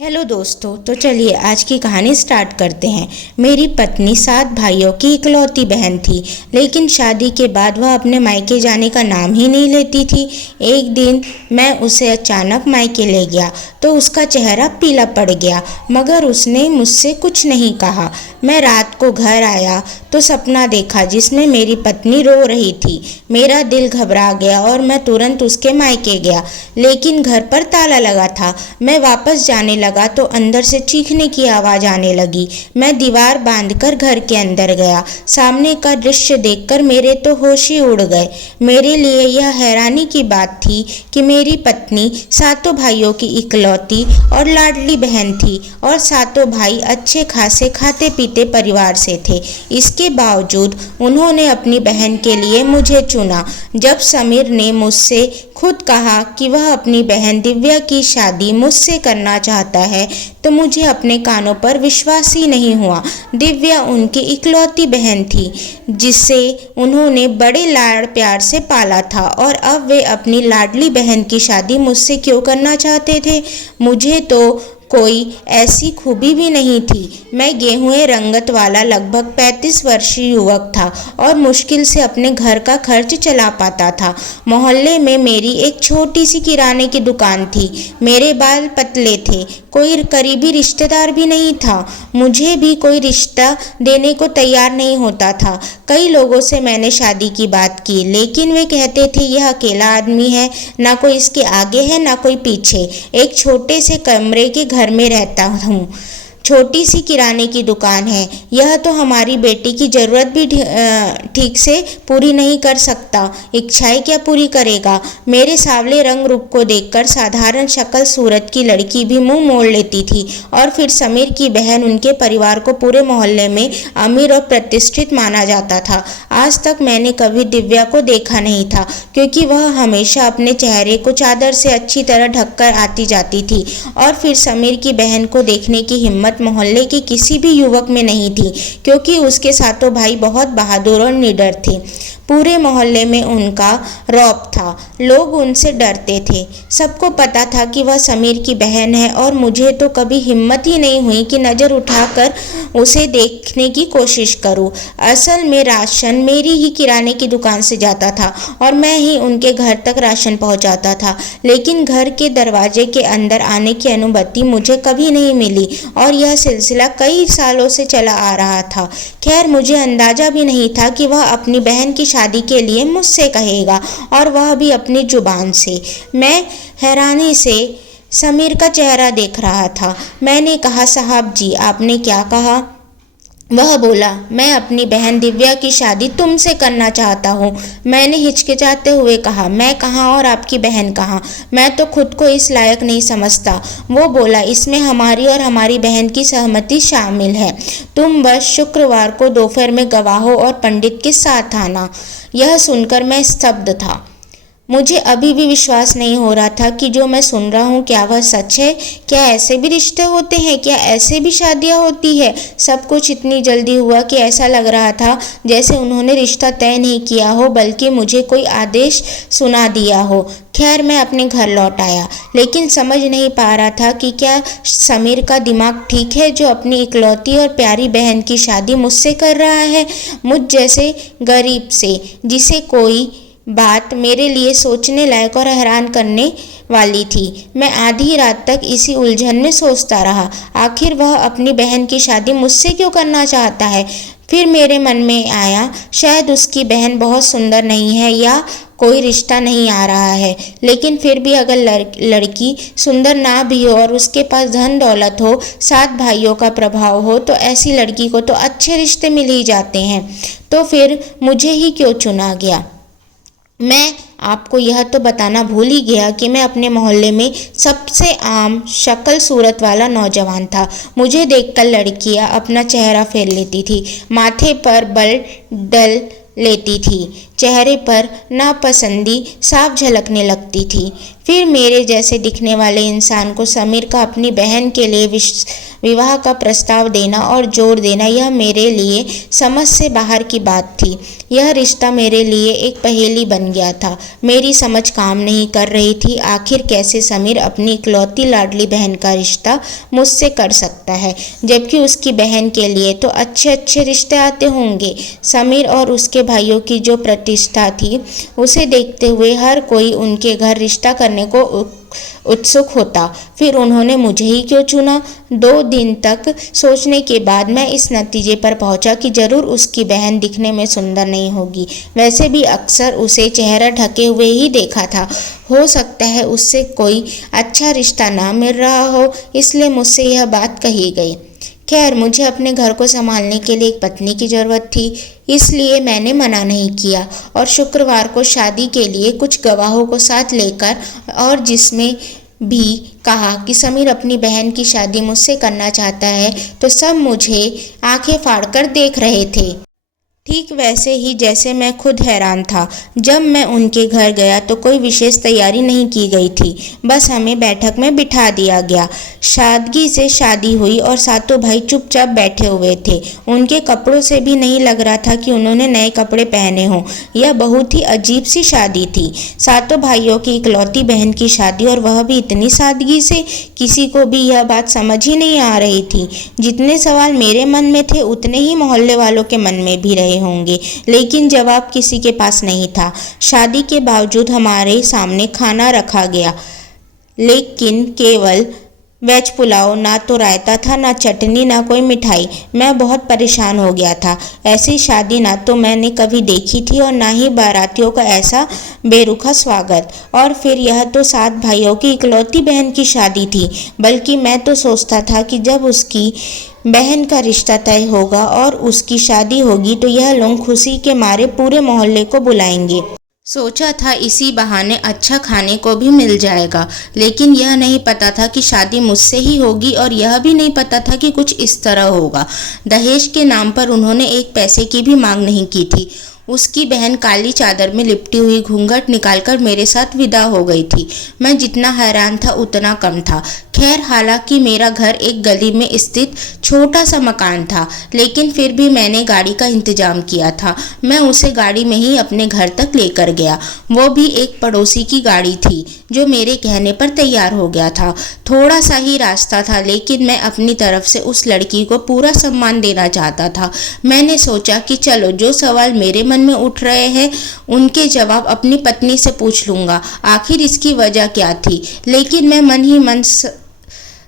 Hello दोस्तों, तो चलिए आज की कहानी स्टार्ट करते हैं। मेरी पत्नी 7 भाइयों की इकलौती बहन थी, लेकिन शादी के बाद वह अपने मायके जाने का नाम ही नहीं लेती थी। एक दिन मैं उसे अचानक मायके ले गया तो उसका चेहरा पीला पड़ गया, मगर उसने मुझसे कुछ नहीं कहा। मैं रात को घर आया तो सपना देखा जिसमें मेरी पत्नी रो रही थी। मेरा दिल घबरा गया और मैं तुरंत उसके मायके गया, लेकिन घर पर ताला लगा था। मैं वापस जाने लगा तो अंदर से चीखने की आवाज़ आने लगी। मैं दीवार बांधकर घर के अंदर गया। सामने का दृश्य देखकर मेरे तो होश ही उड़ गए। मेरे लिए यह हैरानी की बात थी कि मेरी पत्नी 7 भाइयों की इकलौती और लाडली बहन थी और 7 भाई अच्छे खासे खाते पीते परिवार से थे। इसके बावजूद उन्होंने अपनी बहन के लिए मुझे चुना। जब समीर ने मुझसे खुद कहा कि वह अपनी बहन दिव्या की शादी मुझसे करना चाहता है तो मुझे अपने कानों पर विश्वास ही नहीं हुआ। दिव्या उनकी इकलौती बहन थी जिसे उन्होंने बड़े लाड़ प्यार से पाला था, और अब वे अपनी लाडली बहन की शादी मुझसे क्यों करना चाहते थे? मुझे तो कोई ऐसी खूबी भी नहीं थी। मैं गेहुए रंगत वाला लगभग 35 वर्षीय युवक था और मुश्किल से अपने घर का खर्च चला पाता था। मोहल्ले में मेरी एक छोटी सी किराने की दुकान थी। मेरे बाल पतले थे, कोई करीबी रिश्तेदार भी नहीं था। मुझे भी कोई रिश्ता देने को तैयार नहीं होता था। कई लोगों से मैंने शादी की बात की, लेकिन वे कहते थे यह अकेला आदमी है, ना कोई इसके आगे है ना कोई पीछे। एक छोटे से कमरे के घर में रहता हूँ, छोटी सी किराने की दुकान है। यह तो हमारी बेटी की ज़रूरत भी ठीक से पूरी नहीं कर सकता, इच्छाएं क्या पूरी करेगा? मेरे सांवले रंग रूप को देखकर साधारण शक्ल सूरत की लड़की भी मुंह मोड़ लेती थी। और फिर समीर की बहन, उनके परिवार को पूरे मोहल्ले में अमीर और प्रतिष्ठित माना जाता था। आज तक मैंने कभी दिव्या को देखा नहीं था, क्योंकि वह हमेशा अपने चेहरे को चादर से अच्छी तरह ढककर आती जाती थी। और फिर समीर की बहन को देखने की हिम्मत मोहल्ले के किसी भी युवक में नहीं थी, क्योंकि उसके 7 भाई बहुत बहादुर और निडर थे। पूरे मोहल्ले में उनका रौब था, लोग उनसे डरते थे। सबको पता था कि वह समीर की बहन है, और मुझे तो कभी हिम्मत ही नहीं हुई कि नज़र उठाकर उसे देखने की कोशिश करूं। असल में राशन मेरी ही किराने की दुकान से जाता था और मैं ही उनके घर तक राशन पहुंचाता था, लेकिन घर के दरवाजे के अंदर आने की अनुमति मुझे कभी नहीं मिली, और यह सिलसिला कई सालों से चला आ रहा था। खैर, मुझे अंदाजा भी नहीं था कि वह अपनी बहन की शादी के लिए मुझसे कहेगा, और वह भी अपनी जुबान से। मैं हैरानी से समीर का चेहरा देख रहा था। मैंने कहा, साहब जी, आपने क्या कहा? वह बोला, मैं अपनी बहन दिव्या की शादी तुमसे करना चाहता हूँ। मैंने हिचकिचाते हुए कहा, मैं कहाँ और आपकी बहन कहाँ? मैं तो खुद को इस लायक नहीं समझता। वो बोला, इसमें हमारी और हमारी बहन की सहमति शामिल है। तुम बस शुक्रवार को दोपहर में गवाहों और पंडित के साथ आना। यह सुनकर मैं स्तब्ध था। मुझे अभी भी विश्वास नहीं हो रहा था कि जो मैं सुन रहा हूँ क्या वह सच है। क्या ऐसे भी रिश्ते होते हैं? क्या ऐसे भी शादियाँ होती है? सब कुछ इतनी जल्दी हुआ कि ऐसा लग रहा था जैसे उन्होंने रिश्ता तय नहीं किया हो, बल्कि मुझे कोई आदेश सुना दिया हो। खैर, मैं अपने घर लौट आया, लेकिन समझ नहीं पा रहा था कि क्या समीर का दिमाग ठीक है जो अपनी इकलौती और प्यारी बहन की शादी मुझसे कर रहा है, मुझ जैसे गरीब से, जिसे कोई बात मेरे लिए सोचने लायक और हैरान करने वाली थी। मैं आधी रात तक इसी उलझन में सोचता रहा। आखिर वह अपनी बहन की शादी मुझसे क्यों करना चाहता है? फिर मेरे मन में आया, शायद उसकी बहन बहुत सुंदर नहीं है या कोई रिश्ता नहीं आ रहा है। लेकिन फिर भी अगर लड़की सुंदर ना भी हो और उसके पास धन दौलत हो, 7 भाइयों का प्रभाव हो, तो ऐसी लड़की को तो अच्छे रिश्ते मिल ही जाते हैं। तो फिर मुझे ही क्यों चुना गया? मैं आपको यह तो बताना भूल ही गया कि मैं अपने मोहल्ले में सबसे आम शक्ल सूरत वाला नौजवान था। मुझे देखकर लड़कियां अपना चेहरा फेर लेती थी, माथे पर बल डल लेती थी, चेहरे पर नापसंदी साफ झलकने लगती थी। फिर मेरे जैसे दिखने वाले इंसान को समीर का अपनी बहन के लिए विवाह का प्रस्ताव देना और जोर देना, यह मेरे लिए समझ से बाहर की बात थी। यह रिश्ता मेरे लिए एक पहेली बन गया था। मेरी समझ काम नहीं कर रही थी। आखिर कैसे समीर अपनी इकलौती लाडली बहन का रिश्ता मुझसे कर सकता है, जबकि उसकी बहन के लिए तो अच्छे अच्छे रिश्ते आते होंगे। समीर और उसके भाइयों की जो प्रतिष्ठा थी, उसे देखते हुए हर कोई उनके घर रिश्ता करने को उत्सुक होता। फिर उन्होंने मुझे ही क्यों चुना? 2 दिन तक सोचने के बाद मैं इस नतीजे पर पहुंचा कि जरूर उसकी बहन दिखने में सुंदर नहीं होगी। वैसे भी अक्सर उसे चेहरा ढके हुए ही देखा था। हो सकता है उससे कोई अच्छा रिश्ता ना मिल रहा हो, इसलिए मुझसे यह बात कही गई। खैर, मुझे अपने घर को संभालने के लिए एक पत्नी की ज़रूरत थी, इसलिए मैंने मना नहीं किया और शुक्रवार को शादी के लिए कुछ गवाहों को साथ लेकर और जिसमें भी कहा कि समीर अपनी बहन की शादी मुझसे करना चाहता है, तो सब मुझे आंखें फाड़कर देख रहे थे। ठीक वैसे ही जैसे मैं खुद हैरान था। जब मैं उनके घर गया तो कोई विशेष तैयारी नहीं की गई थी, बस हमें बैठक में बिठा दिया गया। सादगी से शादी हुई और सातों भाई चुपचाप बैठे हुए थे। उनके कपड़ों से भी नहीं लग रहा था कि उन्होंने नए कपड़े पहने हों। यह बहुत ही अजीब सी शादी थी। सातों भाइयों की इकलौती बहन की शादी, और वह भी इतनी सादगी से। किसी को भी यह बात समझ ही नहीं आ रही थी। जितने सवाल मेरे मन में थे, उतने ही मोहल्ले वालों के मन में भी रहे होंगे, लेकिन जवाब किसी के पास नहीं था। शादी के बावजूद हमारे सामने खाना रखा गया, लेकिन केवल वेज पुलाव। ना तो रायता था, ना चटनी, ना कोई मिठाई। मैं बहुत परेशान हो गया था। ऐसी शादी ना तो मैंने कभी देखी थी और ना ही बारातियों का ऐसा बेरुखा स्वागत। और फिर यह तो 7 भाइयों की इकलौती बहन की शादी थी। बल्कि मैं तो सोचता था कि जब उसकी बहन का रिश्ता तय होगा और उसकी शादी होगी तो यह लोग खुशी के मारे पूरे मोहल्ले को बुलाएंगे। सोचा था इसी बहाने अच्छा खाने को भी मिल जाएगा, लेकिन यह नहीं पता था कि शादी मुझसे ही होगी, और यह भी नहीं पता था कि कुछ इस तरह होगा। दहेज के नाम पर उन्होंने एक पैसे की भी मांग नहीं की थी। उसकी बहन काली चादर में लिपटी हुई घूंघट निकालकर मेरे साथ विदा हो गई थी। मैं जितना हैरान था उतना कम था। खैर, हालांकि मेरा घर एक गली में स्थित छोटा सा मकान था, लेकिन फिर भी मैंने गाड़ी का इंतजाम किया था। मैं उसे गाड़ी में ही अपने घर तक लेकर गया। वो भी एक पड़ोसी की गाड़ी थी, जो मेरे कहने पर तैयार हो गया था। थोड़ा सा ही रास्ता था, लेकिन मैं अपनी तरफ से उस लड़की को पूरा सम्मान देना चाहता था। मैंने सोचा कि चलो, जो सवाल मेरे मन में उठ रहे हैं उनके जवाब अपनी पत्नी से पूछ लूँगा, आखिर इसकी वजह क्या थी। लेकिन मैं मन ही मन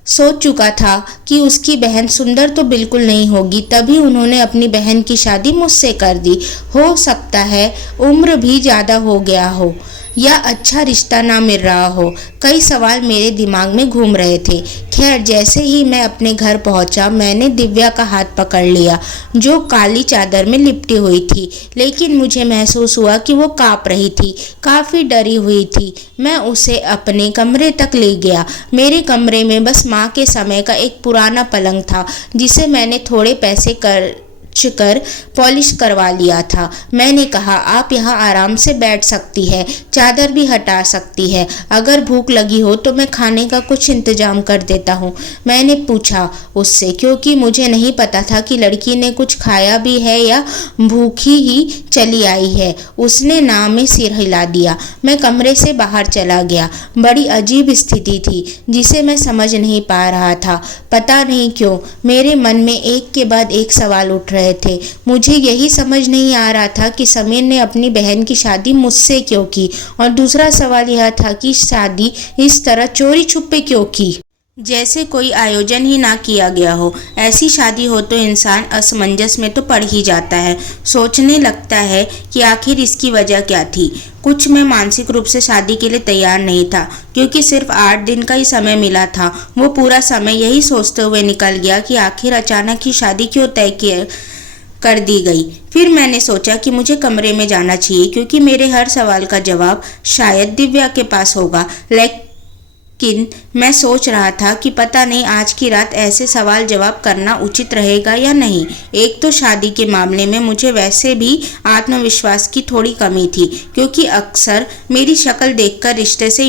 सोच चुका था कि उसकी बहन सुंदर तो बिल्कुल नहीं होगी, तभी उन्होंने अपनी बहन की शादी मुझसे कर दी। हो सकता है उम्र भी ज़्यादा हो गया हो या अच्छा रिश्ता ना मिल रहा हो। कई सवाल मेरे दिमाग में घूम रहे थे। खैर, जैसे ही मैं अपने घर पहुंचा, मैंने दिव्या का हाथ पकड़ लिया, जो काली चादर में लिपटी हुई थी। लेकिन मुझे महसूस हुआ कि वो काँप रही थी, काफ़ी डरी हुई थी। मैं उसे अपने कमरे तक ले गया। मेरे कमरे में बस माँ के समय का एक पुराना पलंग था, जिसे मैंने थोड़े पैसे कर पॉलिश करवा लिया था। मैंने कहा, आप यहाँ आराम से बैठ सकती है, चादर भी हटा सकती है। अगर भूख लगी हो तो मैं खाने का कुछ इंतजाम कर देता हूँ। मैंने पूछा उससे, क्योंकि मुझे नहीं पता था कि लड़की ने कुछ खाया भी है या भूखी ही चली आई है। उसने ना में सिर हिला दिया। मैं कमरे से बाहर चला गया। बड़ी अजीब स्थिति थी, जिसे मैं समझ नहीं पा रहा था। पता नहीं क्यों मेरे मन में एक के बाद एक सवाल उठ रहे थे। मुझे यही समझ नहीं आ रहा था कि समीर ने अपनी बहन की शादी मुझसे क्यों की, और दूसरा सवाल यह था कि शादी इस तरह चोरी छुपे क्यों की, जैसे कोई आयोजन ही ना किया गया हो। ऐसी शादी हो तो इंसान असमंजस में तो पड़ ही जाता है। सोचने लगता है कि आखिर इसकी वजह क्या थी। कुछ मैं मानसिक रूप से शादी के लिए तैयार नहीं था, क्योंकि सिर्फ 8 दिन का ही समय मिला था। वो पूरा समय यही सोचते हुए निकल गया कि आखिर अचानक ही शादी क्यों तय कर दी गई। फिर मैंने सोचा कि मुझे कमरे में जाना चाहिए, क्योंकि मेरे हर सवाल का जवाब शायद दिव्या के पास होगा। लेकिन मैं सोच रहा था कि पता नहीं आज की रात ऐसे सवाल जवाब करना उचित रहेगा या नहीं। एक तो शादी के मामले में मुझे वैसे भी आत्मविश्वास की थोड़ी कमी थी, क्योंकि अक्सर मेरी शक्ल देखकर रिश्ते से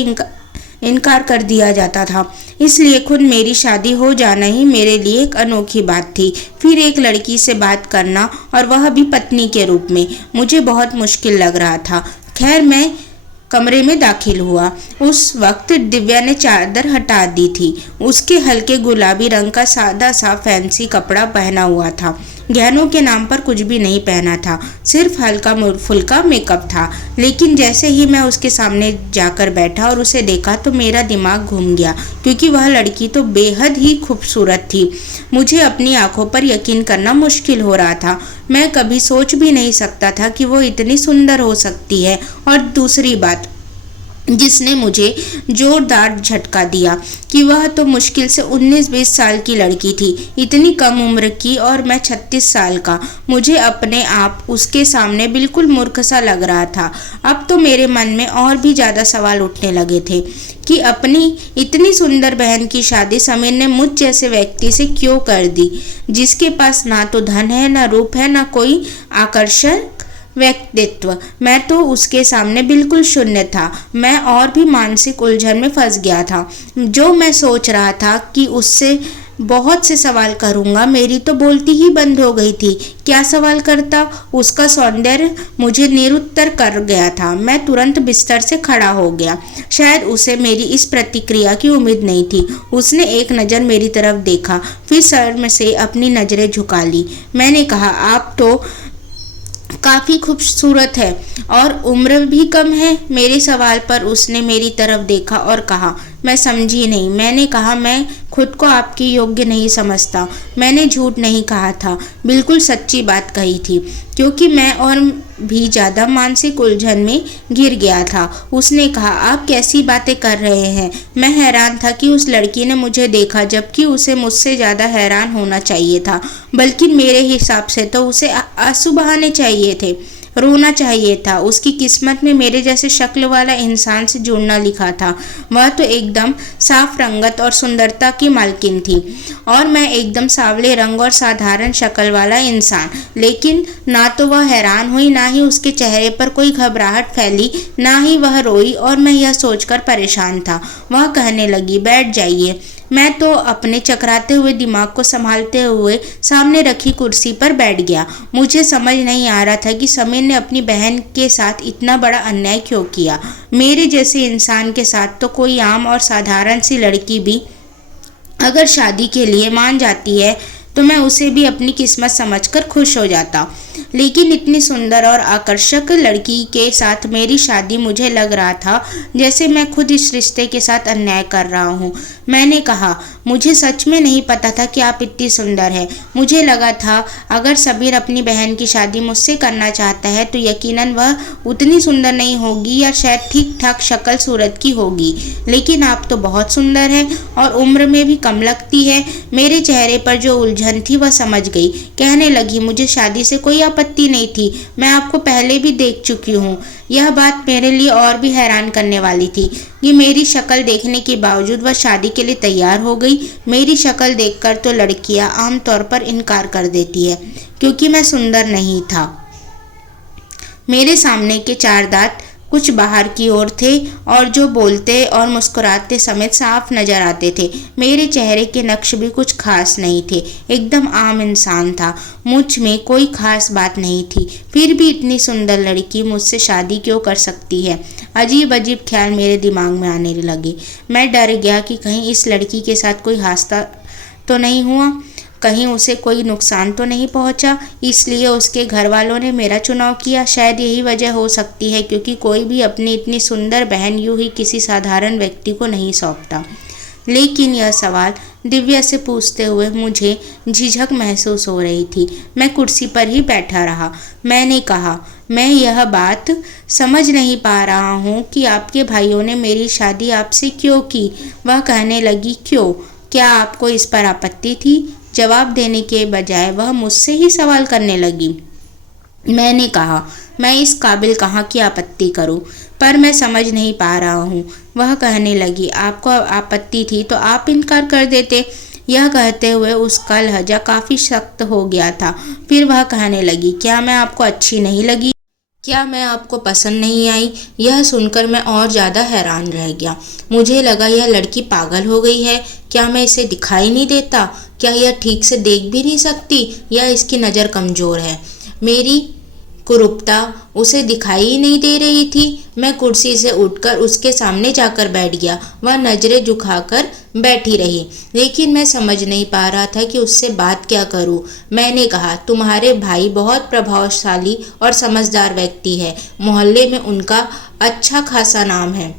इनकार कर दिया जाता था। इसलिए खुद मेरी शादी हो जाना ही मेरे लिए एक अनोखी बात थी। फिर एक लड़की से बात करना, और वह भी पत्नी के रूप में, मुझे बहुत मुश्किल लग रहा था। खैर, मैं कमरे में दाखिल हुआ। उस वक्त दिव्या ने चादर हटा दी थी। उसके हल्के गुलाबी रंग का सादा सा फैंसी कपड़ा पहना हुआ था। गहनों के नाम पर कुछ भी नहीं पहना था, सिर्फ हल्का फुल्का मेकअप था। लेकिन जैसे ही मैं उसके सामने जाकर बैठा और उसे देखा तो मेरा दिमाग घूम गया, क्योंकि वह लड़की तो बेहद ही खूबसूरत थी। मुझे अपनी आंखों पर यकीन करना मुश्किल हो रहा था। मैं कभी सोच भी नहीं सकता था कि वो इतनी सुंदर हो सकती है। और दूसरी बात जिसने मुझे जोरदार झटका दिया कि वह तो मुश्किल से 19-20 साल की लड़की थी, इतनी कम उम्र की, और मैं 36 साल का। मुझे अपने आप उसके सामने बिल्कुल मूर्ख सा लग रहा था। अब तो मेरे मन में और भी ज़्यादा सवाल उठने लगे थे कि अपनी इतनी सुंदर बहन की शादी समीर ने मुझ जैसे व्यक्ति से क्यों कर दी, जिसके पास ना तो धन है, ना रूप है, ना कोई आकर्षक व्यक्तित्व। मैं तो उसके सामने बिल्कुल शून्य था। मैं और भी मानसिक उलझन में फंस गया था। जो मैं सोच रहा था कि उससे बहुत से सवाल करूंगा, मेरी तो बोलती ही बंद हो गई थी। क्या सवाल करता? उसका सौंदर्य मुझे निरुत्तर कर गया था। मैं तुरंत बिस्तर से खड़ा हो गया। शायद उसे मेरी इस प्रतिक्रिया की उम्मीद नहीं थी। उसने एक नज़र मेरी तरफ देखा, फिर सर में से अपनी नज़रें झुका ली। मैंने कहा, आप तो काफ़ी खूबसूरत है और उम्र भी कम है। मेरे सवाल पर उसने मेरी तरफ देखा और कहा, मैं समझी नहीं। मैंने कहा, मैं खुद को आपके योग्य नहीं समझता। मैंने झूठ नहीं कहा था, बिल्कुल सच्ची बात कही थी, क्योंकि मैं और भी ज़्यादा मानसिक उलझन में घिर गया था। उसने कहा, आप कैसी बातें कर रहे हैं? मैं हैरान था कि उस लड़की ने मुझे देखा, जबकि उसे मुझसे ज़्यादा हैरान होना चाहिए था। बल्कि मेरे हिसाब से तो उसे आंसू बहाने चाहिए थे, रोना चाहिए था। उसकी किस्मत में मेरे जैसे शक्ल वाला इंसान से जुड़ना लिखा था। वह तो एकदम साफ रंगत और सुंदरता की मालकिन थी, और मैं एकदम सांवले रंग और साधारण शक्ल वाला इंसान। लेकिन ना तो वह हैरान हुई, ना ही उसके चेहरे पर कोई घबराहट फैली, ना ही वह रोई, और मैं यह सोचकर परेशान था। वह कहने लगी, बैठ जाइए। मैं तो अपने चकराते हुए दिमाग को संभालते हुए सामने रखी कुर्सी पर बैठ गया। मुझे समझ नहीं आ रहा था कि समीर ने अपनी बहन के साथ इतना बड़ा अन्याय क्यों किया। मेरे जैसे इंसान के साथ तो कोई आम और साधारण सी लड़की भी अगर शादी के लिए मान जाती है तो मैं उसे भी अपनी किस्मत समझकर खुश हो जाता। लेकिन इतनी सुंदर और आकर्षक लड़की के साथ मेरी शादी, मुझे लग रहा था जैसे मैं खुद इस रिश्ते के साथ अन्याय कर रहा हूँ। मैंने कहा, मुझे सच में नहीं पता था कि आप इतनी सुंदर हैं। मुझे लगा था अगर समीर अपनी बहन की शादी मुझसे करना चाहता है तो यकीनन वह उतनी सुंदर नहीं होगी, या शायद ठीक ठाक शक्ल सूरत की होगी। लेकिन आप तो बहुत सुंदर हैं और उम्र में भी कम लगती है। मेरे चेहरे पर जो उलझन थी वह समझ गई। कहने लगी, मुझे शादी से कोई आपत्ति नहीं थी। मैं आपको पहले भी देख चुकी हूँ। यह बात मेरे लिए और भी हैरान करने वाली थी कि मेरी शक्ल देखने के बावजूद वह शादी के लिए तैयार हो गई। मेरी शक्ल देखकर तो लड़कियां आमतौर पर इनकार कर देती है, क्योंकि मैं सुंदर नहीं था। मेरे सामने के 4 दांत कुछ बाहर की ओर थे और जो बोलते और मुस्कुराते समय साफ नजर आते थे। मेरे चेहरे के नक्श भी कुछ खास नहीं थे, एकदम आम इंसान था। मुझ में कोई खास बात नहीं थी, फिर भी इतनी सुंदर लड़की मुझसे शादी क्यों कर सकती है? अजीब अजीब ख्याल मेरे दिमाग में आने लगे। मैं डर गया कि कहीं इस लड़की के साथ कोई हादसा तो नहीं हुआ, कहीं उसे कोई नुकसान तो नहीं पहुंचा, इसलिए उसके घर वालों ने मेरा चुनाव किया। शायद यही वजह हो सकती है, क्योंकि कोई भी अपनी इतनी सुंदर बहन यूं ही किसी साधारण व्यक्ति को नहीं सौंपता। लेकिन यह सवाल दिव्या से पूछते हुए मुझे झिझक महसूस हो रही थी। मैं कुर्सी पर ही बैठा रहा। मैंने कहा, मैं यह बात समझ नहीं पा रहा हूँ कि आपके भाइयों ने मेरी शादी आपसे क्यों की। वह कहने लगी, क्यों? क्या आपको इस पर आपत्ति थी? जवाब देने के बजाय वह मुझसे ही सवाल करने लगी। मैंने कहा, मैं इस काबिल कहाँ की आपत्ति करूं, पर मैं समझ नहीं पा रहा हूँ। वह कहने लगी, आपको आपत्ति थी तो आप इनकार कर देते। यह कहते हुए उसका लहजा काफ़ी सख्त हो गया था। फिर वह कहने लगी, क्या मैं आपको अच्छी नहीं लगी? क्या मैं आपको पसंद नहीं आई? यह सुनकर मैं और ज़्यादा हैरान रह गया। मुझे लगा यह लड़की पागल हो गई है। क्या मैं इसे दिखाई नहीं देता? क्या यह ठीक से देख भी नहीं सकती या इसकी नज़र कमज़ोर है? मेरी कुरूपता उसे दिखाई ही नहीं दे रही थी। मैं कुर्सी से उठकर उसके सामने जाकर बैठ गया। वह नज़रें झुकाकर बैठी रही, लेकिन मैं समझ नहीं पा रहा था कि उससे बात क्या करूं। मैंने कहा, तुम्हारे भाई बहुत प्रभावशाली और समझदार व्यक्ति है। मोहल्ले में उनका अच्छा खासा नाम है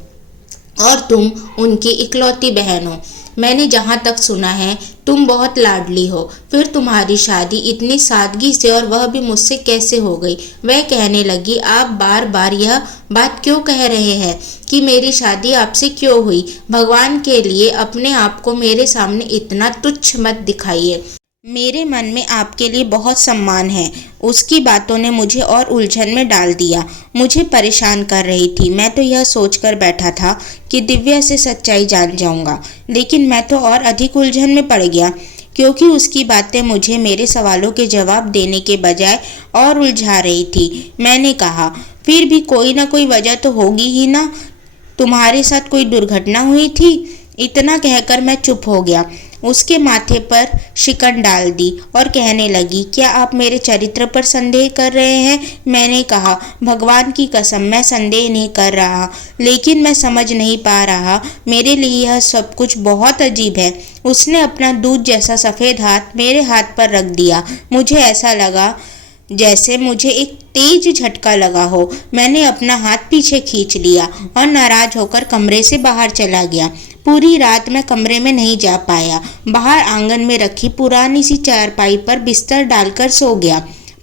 और तुम उनकी इकलौती बहन हो। मैंने जहाँ तक सुना है तुम बहुत लाडली हो। फिर तुम्हारी शादी इतनी सादगी से और वह भी मुझसे कैसे हो गई? वह कहने लगी, आप बार बार यह बात क्यों कह रहे हैं कि मेरी शादी आपसे क्यों हुई? भगवान के लिए अपने आप को मेरे सामने इतना तुच्छ मत दिखाइए। मेरे मन में आपके लिए बहुत सम्मान है। उसकी बातों ने मुझे और उलझन में डाल दिया, मुझे परेशान कर रही थी। मैं तो यह सोचकर बैठा था कि दिव्या से सच्चाई जान जाऊंगा, लेकिन मैं तो और अधिक उलझन में पड़ गया, क्योंकि उसकी बातें मुझे मेरे सवालों के जवाब देने के बजाय और उलझा रही थी। मैंने कहा, फिर भी कोई ना कोई वजह तो होगी ही ना? तुम्हारे साथ कोई दुर्घटना हुई थी? इतना कहकर मैं चुप हो गया। उसके माथे पर शिकन डाल दी और कहने लगी, क्या आप मेरे चरित्र पर संदेह कर रहे हैं? मैंने कहा, भगवान की कसम मैं संदेह नहीं कर रहा, लेकिन मैं समझ नहीं पा रहा। मेरे लिए यह सब कुछ बहुत अजीब है। उसने अपना दूध जैसा सफ़ेद हाथ मेरे हाथ पर रख दिया। मुझे ऐसा लगा जैसे मुझे एक तेज झटका लगा हो। मैंने अपना हाथ पीछे खींच लिया और नाराज होकर कमरे से बाहर चला गया। पूरी रात मैं कमरे में नहीं जा पाया। बाहर आंगन में रखी पुरानी सी चारपाई पर बिस्तर डालकर सो गया।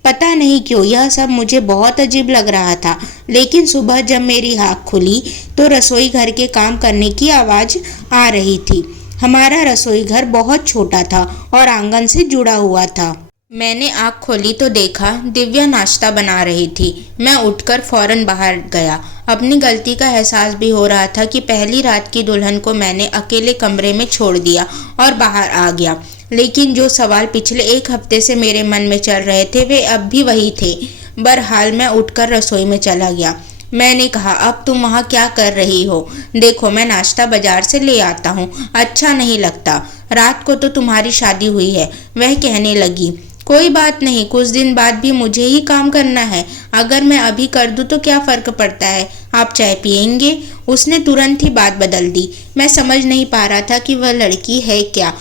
पता नहीं क्यों यह सब मुझे बहुत अजीब लग रहा था, लेकिन सुबह जब मेरी आँख खुली तो रसोई घर के काम करने की आवाज़ आ रही थी। हमारा रसोई घर बहुत छोटा था और आंगन से जुड़ा हुआ था। मैंने आँख खोली तो देखा दिव्या नाश्ता बना रही थी। मैं उठकर फौरन बाहर गया। अपनी गलती का एहसास भी हो रहा था कि पहली रात की दुल्हन को मैंने अकेले कमरे में छोड़ दिया और बाहर आ गया। लेकिन जो सवाल पिछले एक हफ्ते से मेरे मन में चल रहे थे वे अब भी वही थे। बहरहाल मैं उठकर रसोई में चला गया। मैंने कहा, अब तुम वहाँ क्या कर रही हो? देखो, मैं नाश्ता बाजार से ले आता हूँ। अच्छा नहीं लगता। रात को तो तुम्हारी शादी हुई है। वह कहने लगी, कोई बात नहीं, कुछ दिन बाद भी मुझे ही काम करना है। अगर मैं अभी कर दूं तो क्या फ़र्क पड़ता है? आप चाय पियेंगे? उसने तुरंत ही बात बदल दी। मैं समझ नहीं पा रहा था कि वह लड़की है क्या।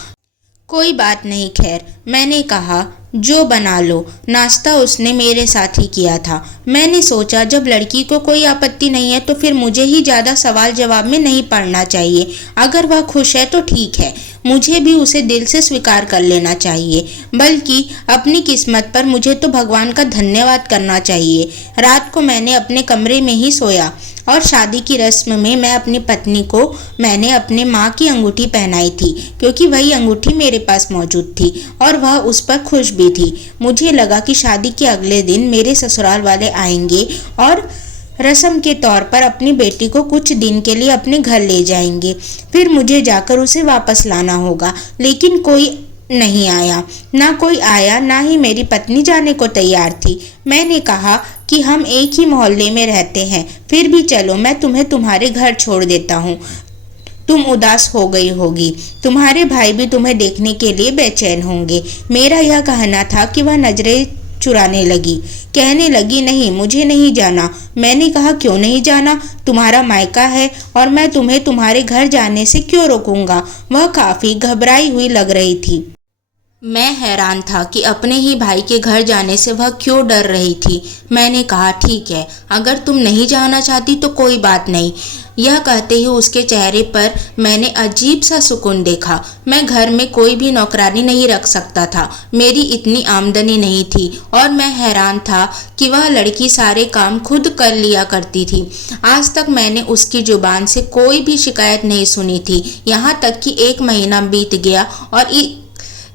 कोई बात नहीं, खैर, मैंने कहा, जो बना लो। नाश्ता उसने मेरे साथ ही किया था। मैंने सोचा जब लड़की को कोई आपत्ति नहीं है तो फिर मुझे ही ज़्यादा सवाल जवाब में नहीं पड़ना चाहिए। अगर वह खुश है तो ठीक है, मुझे भी उसे दिल से स्वीकार कर लेना चाहिए। बल्कि अपनी किस्मत पर मुझे तो भगवान का धन्यवाद करना चाहिए। रात को मैंने अपने कमरे में ही सोया और शादी की रस्म में मैं अपनी पत्नी को मैंने अपने माँ की अंगूठी पहनाई थी, क्योंकि वही अंगूठी मेरे पास मौजूद थी और वह उस पर खुश भी थी। मुझे लगा कि शादी के अगले दिन मेरे ससुराल वाले आएंगे और रस्म के तौर पर अपनी बेटी को कुछ दिन के लिए अपने घर ले जाएंगे। फिर मुझे जाकर उसे वापस लाना होगा। लेकिन कोई नहीं आया। ना कोई आया, ना ही मेरी पत्नी जाने को तैयार थी। मैंने कहा कि हम एक ही मोहल्ले में रहते हैं, फिर भी चलो, मैं तुम्हें तुम्हारे घर छोड़ देता हूँ। तुम उदास हो गई होगी। तुम्हारे भाई भी तुम्हें देखने के लिए बेचैन होंगे। मेरा यह कहना था कि वह नजरें चुराने लगी। कहने लगी, नहीं, मुझे नहीं जाना। मैंने कहा, क्यों नहीं जाना? तुम्हारा मायका है और मैं तुम्हें तुम्हारे घर जाने से क्यों रोकूंगा? वह काफ़ी घबराई हुई लग रही थी। मैं हैरान था कि अपने ही भाई के घर जाने से वह क्यों डर रही थी। मैंने कहा, ठीक है, अगर तुम नहीं जाना चाहती तो कोई बात नहीं। यह कहते ही उसके चेहरे पर मैंने अजीब सा सुकून देखा। मैं घर में कोई भी नौकरानी नहीं रख सकता था। मेरी इतनी आमदनी नहीं थी और मैं हैरान था कि वह लड़की सारे काम खुद कर लिया करती थी। आज तक मैंने उसकी जुबान से कोई भी शिकायत नहीं सुनी थी। यहाँ तक कि एक महीना बीत गया और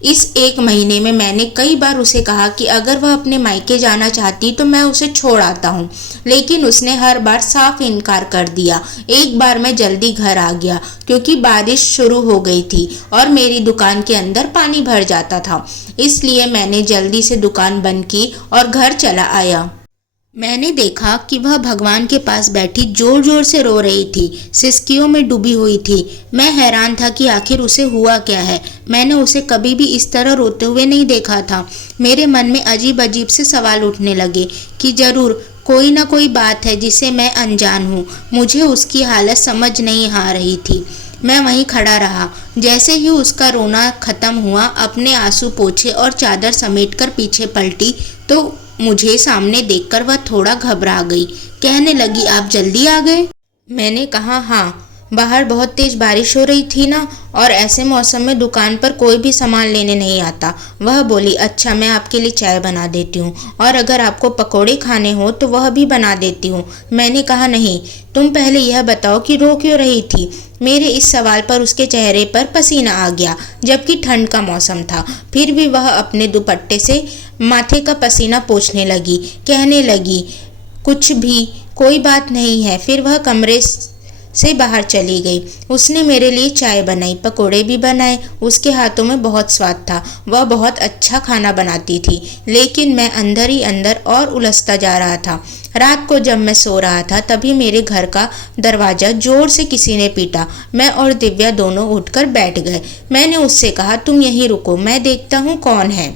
इस एक महीने में मैंने कई बार उसे कहा कि अगर वह अपने मायके जाना चाहती तो मैं उसे छोड़ आता हूँ, लेकिन उसने हर बार साफ इनकार कर दिया। एक बार मैं जल्दी घर आ गया क्योंकि बारिश शुरू हो गई थी और मेरी दुकान के अंदर पानी भर जाता था, इसलिए मैंने जल्दी से दुकान बंद की और घर चला आया। मैंने देखा कि वह भगवान के पास बैठी जोर जोर से रो रही थी, सिसकियों में डूबी हुई थी। मैं हैरान था कि आखिर उसे हुआ क्या है। मैंने उसे कभी भी इस तरह रोते हुए नहीं देखा था। मेरे मन में अजीब अजीब से सवाल उठने लगे कि जरूर कोई ना कोई बात है जिसे मैं अनजान हूँ। मुझे उसकी हालत समझ नहीं आ रही थी। मैं वहीं खड़ा रहा। जैसे ही उसका रोना खत्म हुआ, अपने आंसू पोंछे और चादर समेटकर पीछे पलटी तो मुझे सामने देखकर वह थोड़ा घबरा गई। कहने लगी, आप जल्दी आ गए? मैंने कहा, हाँ, बाहर बहुत तेज बारिश हो रही थी ना, और ऐसे मौसम में दुकान पर कोई भी सामान लेने नहीं आता। वह बोली, अच्छा, मैं आपके लिए चाय बना देती हूँ, और अगर आपको पकोड़े खाने हो तो वह भी बना देती हूँ। मैंने कहा, नहीं, तुम पहले यह बताओ कि रो क्यों रही थी। मेरे इस सवाल पर उसके चेहरे पर पसीना आ गया, जबकि ठंड का मौसम था। फिर भी वह अपने दुपट्टे से माथे का पसीना पोंछने लगी। कहने लगी, कुछ भी, कोई बात नहीं है। फिर वह कमरे से बाहर चली गई। उसने मेरे लिए चाय बनाई, पकोड़े भी बनाए। उसके हाथों में बहुत स्वाद था। वह बहुत अच्छा खाना बनाती थी। लेकिन मैं अंदर ही अंदर और उलझता जा रहा था। रात को जब मैं सो रहा था, तभी मेरे घर का दरवाज़ा जोर से किसी ने पीटा। मैं और दिव्या दोनों उठकर बैठ गए। मैंने उससे कहा, तुम यहीं रुको, मैं देखता हूँ कौन है।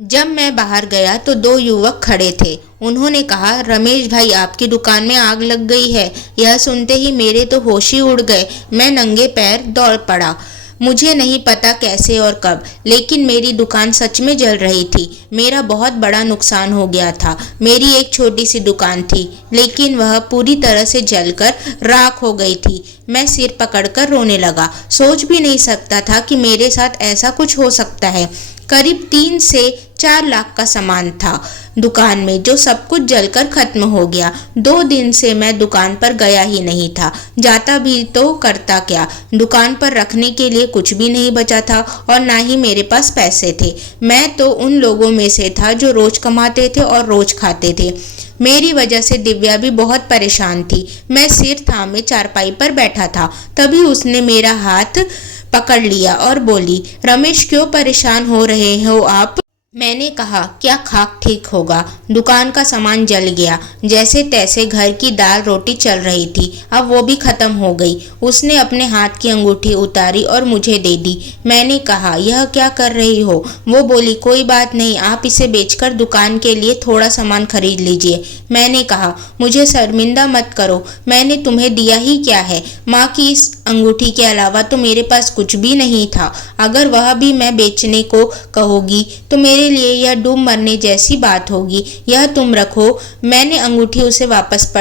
जब मैं बाहर गया तो दो युवक खड़े थे। उन्होंने कहा, रमेश भाई, आपकी दुकान में आग लग गई है। यह सुनते ही मेरे तो होश ही उड़ गए। मैं नंगे पैर दौड़ पड़ा। मुझे नहीं पता कैसे और कब, लेकिन मेरी दुकान सच में जल रही थी। मेरा बहुत बड़ा नुकसान हो गया था। मेरी एक छोटी सी दुकान थी, लेकिन वह पूरी तरह से जलकर राख हो गई थी। मैं सिर पकड़कर रोने लगा। सोच भी नहीं सकता था कि मेरे साथ ऐसा कुछ हो सकता है। करीब 3 से 4 लाख का सामान था दुकान में, जो सब कुछ जलकर खत्म हो गया। 2 दिन से मैं दुकान पर गया ही नहीं था। जाता भी तो करता क्या। दुकान पर रखने के लिए कुछ भी नहीं बचा था, और ना ही मेरे पास पैसे थे। मैं तो उन लोगों में से था जो रोज कमाते थे और रोज खाते थे। मेरी वजह से दिव्या भी बहुत परेशान थी। मैं सिर थामे चारपाई पर बैठा था। तभी उसने मेरा हाथ पकड़ लिया और बोली, रमेश, क्यों परेशान हो रहे हो आप? मैंने कहा, क्या खाक ठीक होगा। दुकान का सामान जल गया। जैसे तैसे घर की दाल रोटी चल रही थी, अब वो भी खत्म हो गई। उसने अपने हाथ की अंगूठी उतारी और मुझे दे दी। मैंने कहा, यह क्या कर रही हो? वो बोली, कोई बात नहीं, आप इसे बेचकर दुकान के लिए थोड़ा सामान खरीद लीजिए। मैंने कहा, मुझे शर्मिंदा मत करो, मैंने तुम्हें दिया ही क्या है। माँ की इस अंगूठी के अलावा तो मेरे पास कुछ भी नहीं था। अगर वह भी मैं बेचने को कहोगी तो मेरे लिए यह डूब मरने जैसी बात होगी। यह तुम रखो। मैंने अंगूठी उसे वापस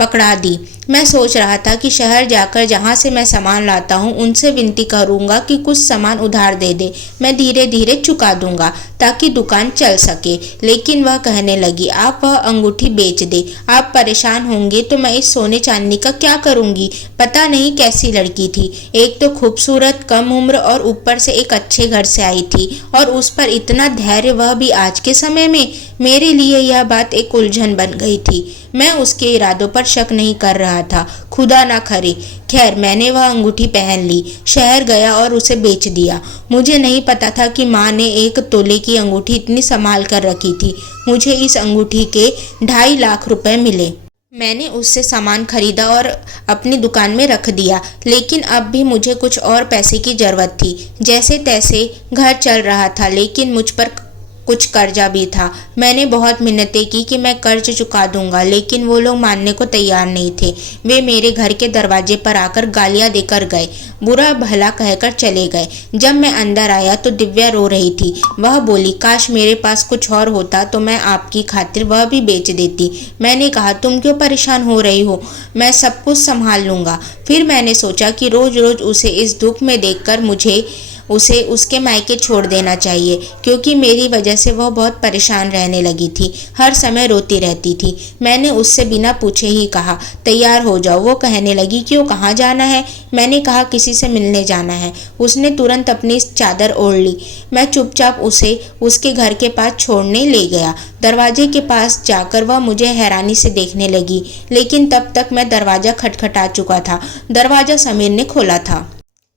पकड़ा दी। मैं सोच रहा था कि शहर जाकर जहाँ से मैं सामान लाता हूँ उनसे विनती करूँगा कि कुछ सामान उधार दे दे। मैं धीरे धीरे चुका दूंगा ताकि दुकान चल सके। लेकिन वह कहने लगी, आप वह अंगूठी बेच दे। आप परेशान होंगे तो मैं इस सोने चांदी का क्या करूँगी। पता नहीं कैसी लड़की थी। एक तो खूबसूरत, कम उम्र, और ऊपर से एक अच्छे घर से आई थी, और उस पर इतना धैर्य, वह भी आज के समय में। मेरे लिए यह बात एक उलझन बन गई थी। मैं उसके इरादों पर शक नहीं कर रहा था, खुदा ना करे। खैर, मैंने वह अंगूठी पहन ली, शहर गया और उसे बेच दिया। मुझे नहीं पता था कि माँ ने 1 तोले की अंगूठी इतनी संभाल कर रखी थी। मुझे इस अंगूठी के 2.5 लाख रुपए मिले। मैंने उससे सामान खरीदा और अपनी दुकान में रख दिया। लेकिन अब भी मुझे कुछ और पैसे की ज़रूरत थी। जैसे तैसे घर चल रहा था, लेकिन मुझ पर कुछ कर्जा भी था। मैंने बहुत मिन्नतें की कि मैं कर्ज चुका दूंगा, लेकिन वो लोग मानने को तैयार नहीं थे। वे मेरे घर के दरवाजे पर आकर गालियां देकर गए, बुरा भला कहकर चले गए। जब मैं अंदर आया तो दिव्या रो रही थी। वह बोली, काश मेरे पास कुछ और होता तो मैं आपकी खातिर वह भी बेच देती। मैंने कहा, तुम क्यों परेशान हो रही हो, मैं सब कुछ संभाल लूँगा। फिर मैंने सोचा कि रोज़ रोज़ उसे इस दुख में देखकर मुझे उसे उसके मायके छोड़ देना चाहिए, क्योंकि मेरी वजह से वह बहुत परेशान रहने लगी थी। हर समय रोती रहती थी। मैंने उससे बिना पूछे ही कहा, तैयार हो जाओ। वो कहने लगी, क्यों, कहाँ जाना है? मैंने कहा, किसी से मिलने जाना है। उसने तुरंत अपनी चादर ओढ़ ली। मैं चुपचाप उसे उसके घर के पास छोड़ने ले गया। दरवाजे के पास जाकर वह मुझे हैरानी से देखने लगी, लेकिन तब तक मैं दरवाज़ा खटखटा चुका था। दरवाज़ा समीर ने खोला था,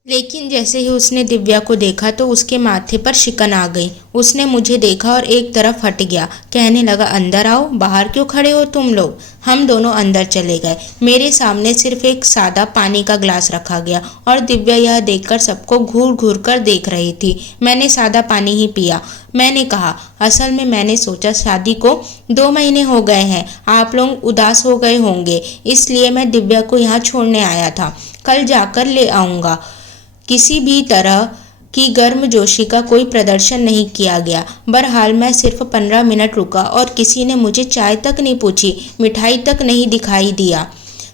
लेकिन जैसे ही उसने दिव्या को देखा तो उसके माथे पर शिकन आ गई। उसने मुझे देखा और एक तरफ हट गया। कहने लगा, अंदर आओ, बाहर क्यों खड़े हो तुम लोग। हम दोनों अंदर चले गए। मेरे सामने सिर्फ एक सादा पानी का ग्लास रखा गया और दिव्या यह देखकर सबको घूर घूर कर देख रही थी। मैंने सादा पानी ही पिया। मैंने कहा, असल में मैंने सोचा शादी को 2 महीने हो गए हैं, आप लोग उदास हो गए होंगे, इसलिए मैं दिव्या को यहाँ छोड़ने आया था। कल जाकर ले आऊँगा। किसी भी तरह की गर्मजोशी का कोई प्रदर्शन नहीं किया गया। बहरहाल मैं सिर्फ 15 मिनट रुका और किसी ने मुझे चाय तक नहीं पूछी, मिठाई तक नहीं दिखाई दिया।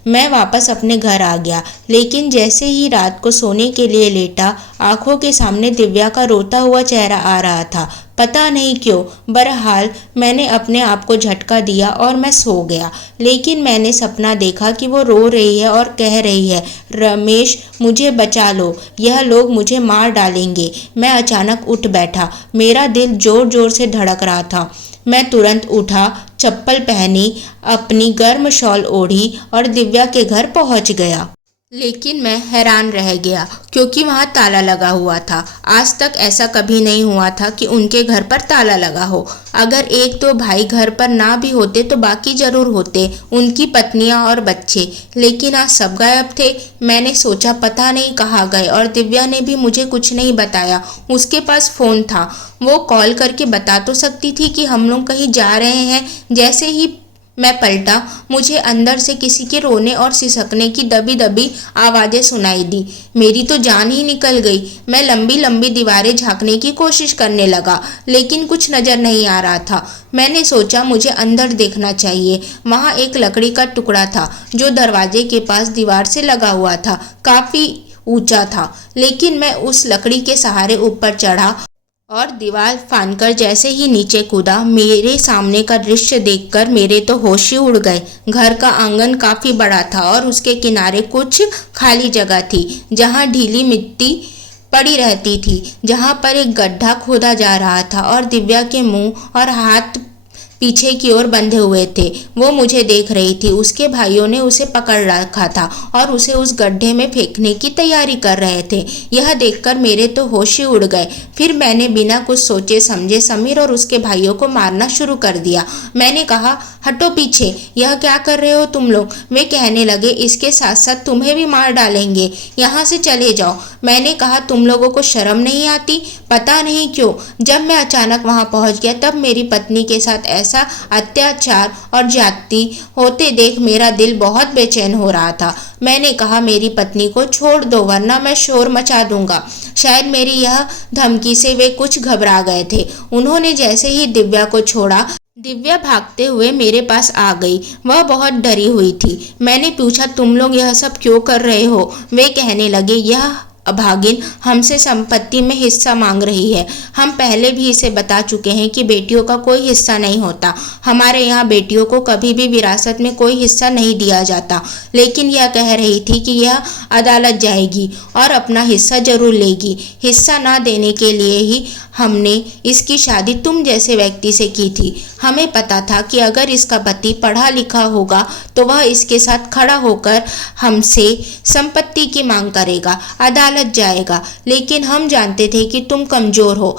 मैं वापस अपने घर आ गया, लेकिन जैसे ही रात को सोने के लिए लेटा, आंखों के सामने दिव्या का रोता हुआ चेहरा आ रहा था। पता नहीं क्यों, बहरहाल मैंने अपने आप को झटका दिया और मैं सो गया। लेकिन मैंने सपना देखा कि वो रो रही है और कह रही है, रमेश मुझे बचा लो, यह लोग मुझे मार डालेंगे। मैं अचानक उठ बैठा। मेरा दिल जोर जोर से धड़क रहा था। मैं तुरंत उठा, चप्पल पहनी, अपनी गर्म शॉल ओढ़ी और दिव्या के घर पहुंच गया। लेकिन मैं हैरान रह गया क्योंकि वहाँ ताला लगा हुआ था। आज तक ऐसा कभी नहीं हुआ था कि उनके घर पर ताला लगा हो। अगर एक दो भाई घर पर ना भी होते तो बाकी जरूर होते, उनकी पत्नियां और बच्चे। लेकिन आज सब गायब थे। मैंने सोचा पता नहीं कहाँ गए और दिव्या ने भी मुझे कुछ नहीं बताया। उसके पास फ़ोन था, वो कॉल करके बता तो सकती थी कि हम लोग कहीं जा रहे हैं। जैसे ही मैं पलटा, मुझे अंदर से किसी के रोने और सिसकने की दबी दबी आवाज़ें सुनाई दी। मेरी तो जान ही निकल गई। मैं लंबी लंबी दीवारें झांकने की कोशिश करने लगा, लेकिन कुछ नज़र नहीं आ रहा था। मैंने सोचा मुझे अंदर देखना चाहिए। वहाँ एक लकड़ी का टुकड़ा था जो दरवाजे के पास दीवार से लगा हुआ था। काफ़ी ऊंचा था, लेकिन मैं उस लकड़ी के सहारे ऊपर चढ़ा और दीवार फांदकर जैसे ही नीचे कूदा, मेरे सामने का दृश्य देखकर मेरे तो होश ही उड़ गए। घर का आंगन काफ़ी बड़ा था और उसके किनारे कुछ खाली जगह थी जहां ढीली मिट्टी पड़ी रहती थी, जहां पर एक गड्ढा खोदा जा रहा था और दिव्या के मुंह और हाथ पीछे की ओर बंधे हुए थे। वो मुझे देख रही थी। उसके भाइयों ने उसे पकड़ रखा था और उसे उस गड्ढे में फेंकने की तैयारी कर रहे थे। यह देखकर मेरे तो होश ही उड़ गए। फिर मैंने बिना कुछ सोचे समझे समीर और उसके भाइयों को मारना शुरू कर दिया। मैंने कहा, हटो पीछे, यह क्या कर रहे हो तुम लोग। वे कहने लगे, इसके साथ साथ तुम्हें भी मार डालेंगे, यहाँ से चले जाओ। मैंने कहा, तुम लोगों को शर्म नहीं आती। पता नहीं क्यों जब मैं अचानक वहाँ पहुँच गया तब मेरी पत्नी के साथ ऐसा अत्याचार और ज्यादती होते देख मेरा दिल बहुत बेचैन हो रहा था। मैंने कहा, मेरी पत्नी को छोड़ दो वरना मैं शोर मचा दूंगा। शायद मेरी यह धमकी से वे कुछ घबरा गए थे। उन्होंने जैसे ही दिव्या को छोड़ा, दिव्या भागते हुए मेरे पास आ गई। वह बहुत डरी हुई थी। मैंने पूछा, तुम लोग यह सब क्यों कर रहे हो। वे कहने लगे, यह अभागिन हमसे संपत्ति में हिस्सा मांग रही है। हम पहले भी इसे बता चुके हैं कि बेटियों का कोई हिस्सा नहीं होता। हमारे यहाँ बेटियों को कभी भी विरासत में कोई हिस्सा नहीं दिया जाता। लेकिन यह कह रही थी कि यह अदालत जाएगी और अपना हिस्सा जरूर लेगी। हिस्सा ना देने के लिए ही हमने इसकी शादी तुम जैसे व्यक्ति से की थी। हमें पता था कि अगर इसका पति पढ़ा लिखा होगा तो वह इसके साथ खड़ा होकर हमसे संपत्ति की मांग करेगा, अदालत जाएगा। लेकिन हम जानते थे कि तुम कमजोर हो,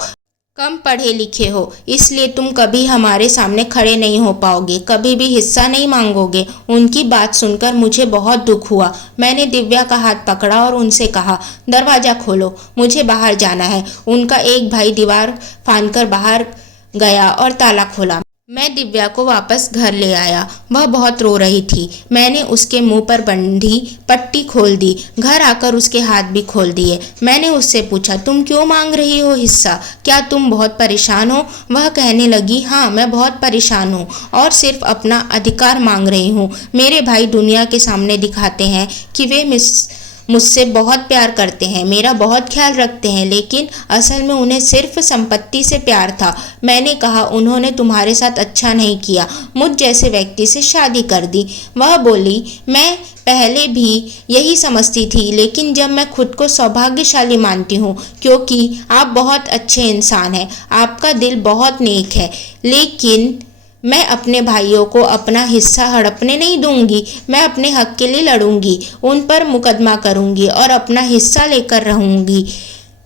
कम पढ़े लिखे हो, इसलिए तुम कभी हमारे सामने खड़े नहीं हो पाओगे, कभी भी हिस्सा नहीं मांगोगे। उनकी बात सुनकर मुझे बहुत दुख हुआ। मैंने दिव्या का हाथ पकड़ा और उनसे कहा, दरवाज़ा खोलो, मुझे बाहर जाना है। उनका एक भाई दीवार फांदकर बाहर गया और ताला खोला। मैं दिव्या को वापस घर ले आया। वह बहुत रो रही थी। मैंने उसके मुंह पर बंधी पट्टी खोल दी। घर आकर उसके हाथ भी खोल दिए। मैंने उससे पूछा, तुम क्यों मांग रही हो हिस्सा, क्या तुम बहुत परेशान हो। वह कहने लगी, हाँ मैं बहुत परेशान हूँ और सिर्फ अपना अधिकार मांग रही हूँ। मेरे भाई दुनिया के सामने दिखाते हैं कि वे मुझसे बहुत प्यार करते हैं, मेरा बहुत ख्याल रखते हैं, लेकिन असल में उन्हें सिर्फ संपत्ति से प्यार था। मैंने कहा, उन्होंने तुम्हारे साथ अच्छा नहीं किया, मुझ जैसे व्यक्ति से शादी कर दी। वह बोली, मैं पहले भी यही समझती थी, लेकिन जब मैं खुद को सौभाग्यशाली मानती हूँ क्योंकि आप बहुत अच्छे इंसान हैं, आपका दिल बहुत नेक है। लेकिन मैं अपने भाइयों को अपना हिस्सा हड़पने नहीं दूंगी। मैं अपने हक के लिए लड़ूंगी, उन पर मुकदमा करूंगी और अपना हिस्सा लेकर रहूंगी।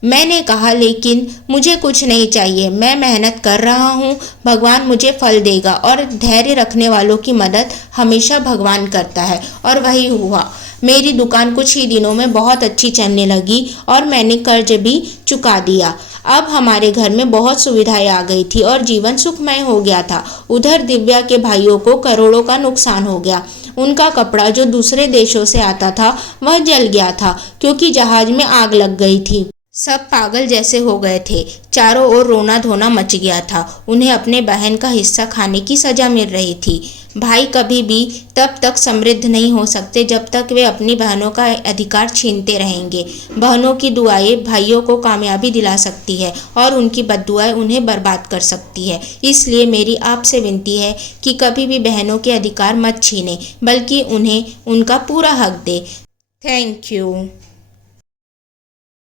मैंने कहा, लेकिन मुझे कुछ नहीं चाहिए, मैं मेहनत कर रहा हूँ, भगवान मुझे फल देगा और धैर्य रखने वालों की मदद हमेशा भगवान करता है। और वही हुआ, मेरी दुकान कुछ ही दिनों में बहुत अच्छी चलने लगी और मैंने कर्ज भी चुका दिया। अब हमारे घर में बहुत सुविधाएं आ गई थी और जीवन सुखमय हो गया था। उधर दिव्या के भाइयों को करोड़ों का नुकसान हो गया। उनका कपड़ा जो दूसरे देशों से आता था वह जल गया था क्योंकि जहाज में आग लग गई थी। सब पागल जैसे हो गए थे, चारों ओर रोना धोना मच गया था। उन्हें अपने बहन का हिस्सा खाने की सजा मिल रही थी। भाई कभी भी तब तक समृद्ध नहीं हो सकते जब तक वे अपनी बहनों का अधिकार छीनते रहेंगे। बहनों की दुआएं भाइयों को कामयाबी दिला सकती है और उनकी बद्दुआएं उन्हें बर्बाद कर सकती है। इसलिए मेरी आपसे विनती है कि कभी भी बहनों के अधिकार मत छीने, बल्कि उन्हें उनका पूरा हक दे। Thank you.